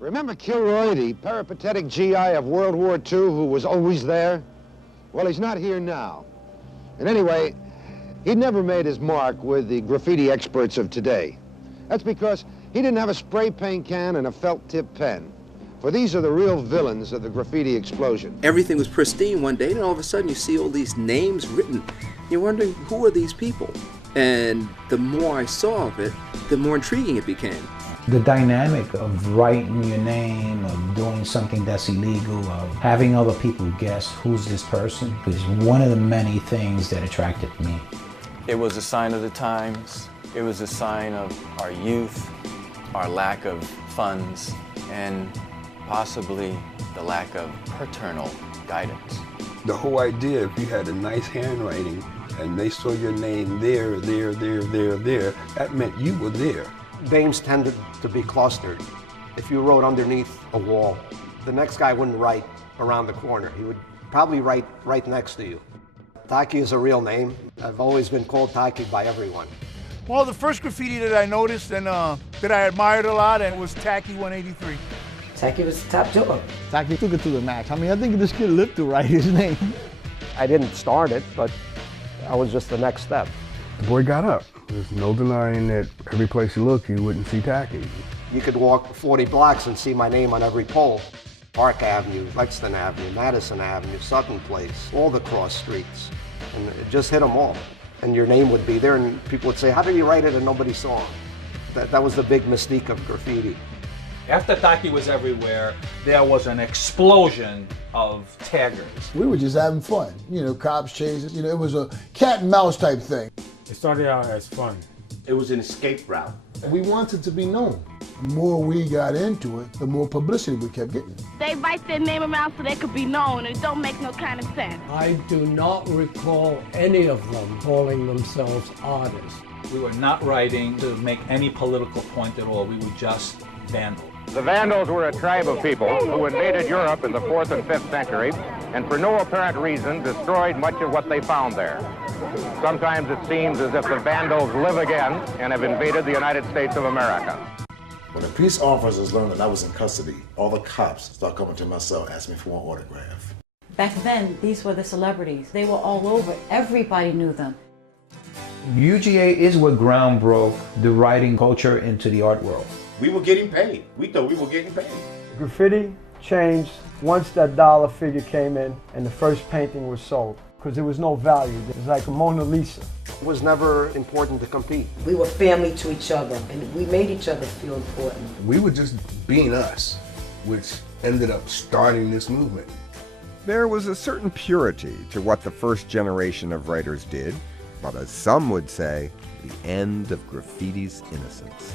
Remember Kilroy, the peripatetic GI of World War II who was always there? Well, he's not here now. And anyway, he never made his mark with the graffiti experts of today. That's because he didn't have a spray paint can and a felt tip pen. For these are the real villains of the graffiti explosion. Everything was pristine one day, and all of a sudden you see all these names written. You're wondering, who are these people? And the more I saw of it, the more intriguing it became. The dynamic of writing your name, of doing something that's illegal, of having other people guess who's this person, is one of the many things that attracted me. It was a sign of the times. It was a sign of our youth, our lack of funds, and possibly the lack of paternal guidance. The whole idea, if you had a nice handwriting and they saw your name there, that meant you were there. Names tended to be clustered. If you wrote underneath a wall, the next guy wouldn't write around the corner. He would probably write right next to you. Taki is a real name. I've always been called Taki by everyone. Well, the first graffiti that I noticed and that I admired a lot and was Taki 183. Taki was the top dog. Taki took it to the max. I mean, I think this kid lived to write his name. I didn't start it, but I was just the next step. The boy got up. There's no denying that every place you look, you wouldn't see Taki. You could walk 40 blocks and see my name on every pole. Park Avenue, Lexington Avenue, Madison Avenue, Sutton Place, all the cross streets. And it just hit them all. And your name would be there, and people would say, how did he write it and nobody saw him? That was the big mystique of graffiti. After Taki was everywhere, there was an explosion of taggers. We were just having fun. You know, cops chasing. You know, it was a cat and mouse type thing. It started out as fun. It was an escape route. We wanted to be known. The more we got into it, the more publicity we kept getting. They write their name around so they could be known. It don't make no kind of sense. I do not recall any of them calling themselves artists. We were not writing to make any political point at all. We were just vandals. The Vandals were a tribe of people who invaded Europe in the 4th and 5th century and for no apparent reason destroyed much of what they found there. Sometimes it seems as if the Vandals live again and have invaded the United States of America. When the police officers learned that I was in custody, all the cops started coming to my cell asking me for an autograph. Back then, these were the celebrities. They were all over. Everybody knew them. UGA is what ground broke the writing culture into the art world. We were getting paid. We thought we were getting paid. Graffiti changed once that dollar figure came in and the first painting was sold, because there was no value. It was like a Mona Lisa. It was never important to compete. We were family to each other, and we made each other feel important. We were just being us, which ended up starting this movement. There was a certain purity to what the first generation of writers did, but as some would say, the end of graffiti's innocence.